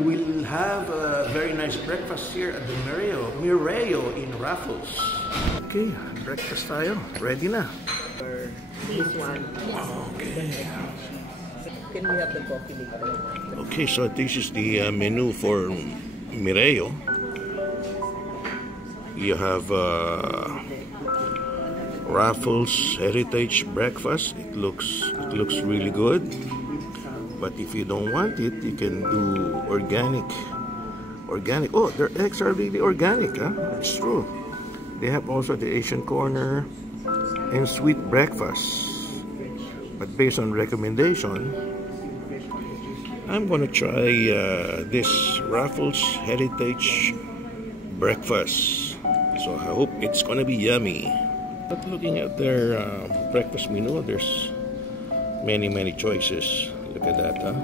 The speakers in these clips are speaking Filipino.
We'll have a very nice breakfast here at the Mireo in Raffles. Okay, breakfast tayo. Ready na. This one. Okay. Can we have the coffee later? Okay, so this is the menu for Mireo. You have Raffles Heritage Breakfast. It looks really good. But if you don't want it, you can do organic. Oh, their eggs are really organic, huh? It's true. They have also the Asian corner and sweet breakfast. But based on recommendation, I'm gonna try this Raffles Heritage Breakfast. So I hope it's gonna be yummy. But looking at their breakfast menu, there's many choices. Look at that, huh?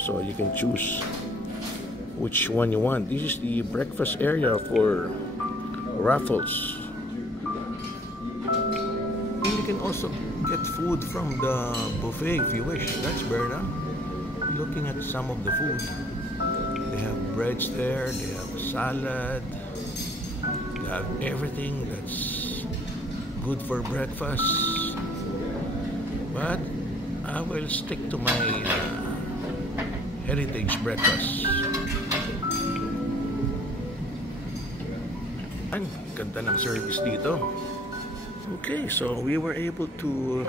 So you can choose which one you want. This is the breakfast area for Raffles. And you can also get food from the buffet if you wish. That's Berna. Looking at some of the food. They have breads there, they have salad, they have everything that's good for breakfast. But I will stick to my heritage breakfast. Ang ganda ng service dito. Okay, so we were able to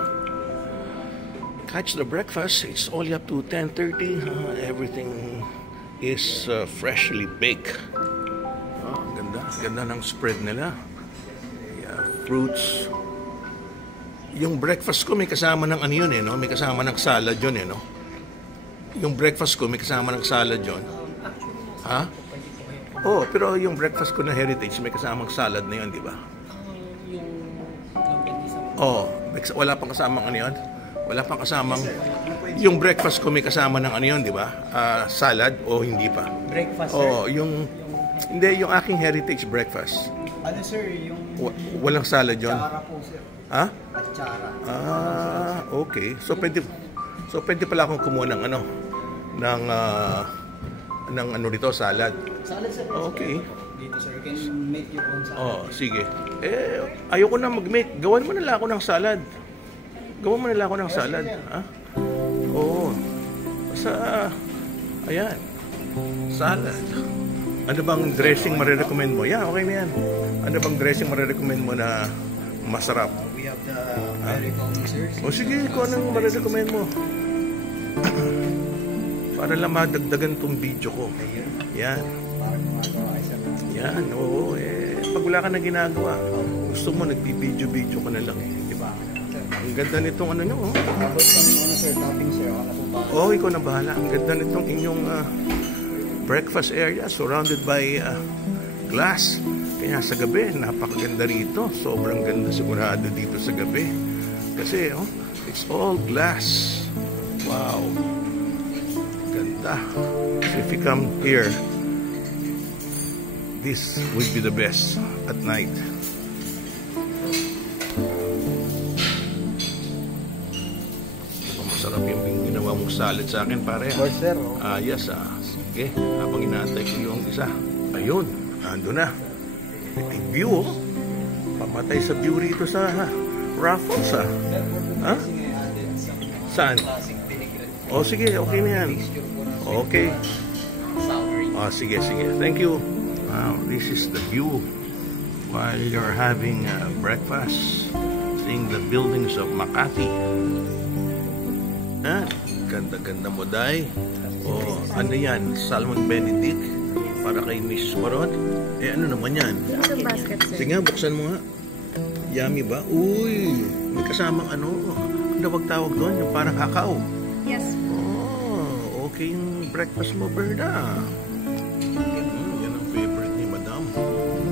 catch the breakfast. It's only up to 10:30. Everything is freshly baked. Oh, ganda ng spread nila. Yeah, fruits. Yung breakfast ko may kasama ng ano yun eh, no? May kasama ng salad yun eh, no? Yung breakfast ko may kasama ng salad yun. Ha? Oh, pero yung breakfast ko na heritage may kasamang salad na yun, di ba? Oh, wala pang kasamang ano yun? Wala pang kasamang... Yung breakfast ko may kasama ng ano yun, di ba? Salad o hindi pa? Breakfast, sir? Oh, yung... Hindi, yung aking heritage breakfast. Ano, sir? Yung... Walang salad yun? Atsara po, sir. Ha? Atsara. Okay. So pwede pala akong kumuha ng ano, ng ano dito, salad. Salad, sir. Okay. Dito, sir. You can make your own salad. Oh, sige. Ayoko na mag-make. Gawan mo na lang ako ng salad. Gawan mo na lang ako ng salad. Ha? Oo. Ayan. Salad. Ano bang dressing marirecommend mo? Yeah, okay na yan. Ano bang dressing marirecommend mo na masarap? We have the very common, sir. O sige, kung anong marirecommend mo. Para lang madagdagan tong video ko. Yan. Yan, oo. Pag wala ka na ginagawa, gusto mo, nagbibideo-video ka na lang eh. Diba? Ang ganda nitong ano nyo, oh. Tapos kami ano, sir, topping, sir. Ako na po ba? Oh, ikaw na bahala. Ang ganda nitong inyong breakfast area surrounded by glass. Kaya sa gabi, napakaganda rito. Sobrang ganda sigurado dito sa gabi. Kasi, oh, it's all glass. Wow. Ganda. So if you come here, this would be the best at night. Masarap yung ginawa mong salad sa akin, pare. Of course, sir. Yes, sige. Habang inaantay ko yung isa. Ayun, ando na. May view, oh. Pamatay sa view rito sa Raffles, ha? Ha? Saan? Oh, sige, okay na yan. Okay. Sige. Thank you. Wow, this is the view while you're having breakfast, seeing the buildings of Makati. Ganda-ganda mo, Day. Oh, ano yan? Salmon Benedict para kay Miss Marot. Ano naman yan? Sa basket, sir. Sige nga, buksan mo nga. Yummy ba? Uy, may kasamang ano. Ano bang tawag doon? Yung parang kakao. Yes. Oh, okay yung breakfast mo, Berna. Yan ang favorite ni Madam.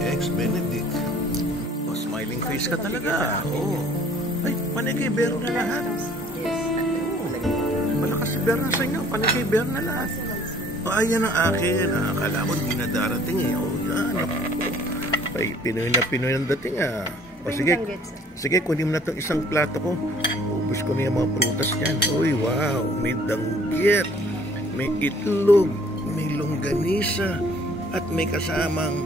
Eggs Benedict. Oh, smiling face ka talaga. Oh. Ay, panay kay Berna lahat. Malakas si Berna sa inyo. Panay kay Berna lahat. Oh, ayan ang akin. Akala ko hindi na darating eh. Oh, yan. Ay, Pinoy na Pinoy ang dating ah. O sige, kunin mo na itong isang plato ko. Gusto ko na yung mga prutas dyan. Uy, wow. May danggit. May itlog. May longganisa. At may kasamang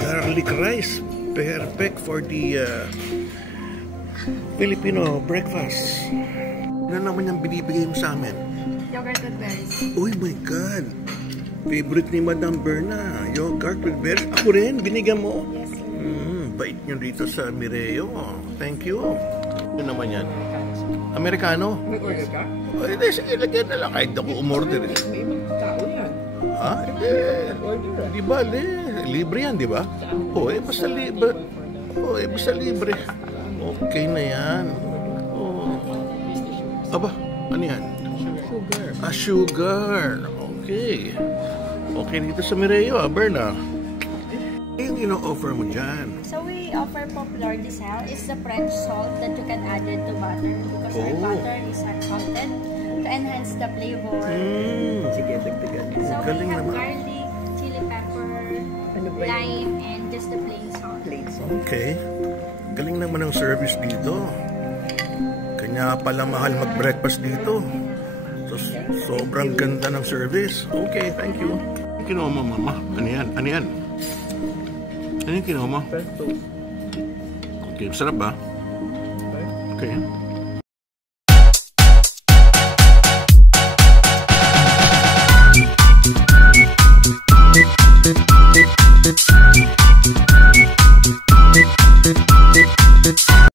garlic rice. Perfect for the Filipino breakfast. Ano naman yung binibigay mo sa amin? Yogurt with berries. Oh my God! Favorite ni Madam Berna, yogurt with berries. Ako rin, binigyan mo? Yes, sir. Bait nyo dito sa Mireo. Thank you. Ano naman yan? Amerikano? May order ka? Oh, hindi, sige, lagyan na lang. Kahit ako umorder. May ibang tao yan. Ha? Hindi. Order. Di ba, libre yan, di ba? Oh, basta libre. Oh, basta libre. Okay na yan. Oh. Aba, ano yan? Sugar. Sugar. Okay. Okay dito sa Mireo, Berna. Ano yung ino-offer mo dyan? So we offer popular Diesel. It's the French salt that you can add it to butter because our Oh. butter is unsalted to enhance the flavor. Sige, dagdagan. So we Galing have naman. garlic, chili pepper, Ano ba yun? lime, and just the plain salt. Plates. Okay. Galing naman ang service dito. Kanya pala mahal mag-breakfast dito. So, sobrang ganda ng service. Okay, thank you. Ano kinuha mo, mama? Ano yan? Ano yan? Ano yung kinuha mo? French toast. Okay, sarap ba? Okay.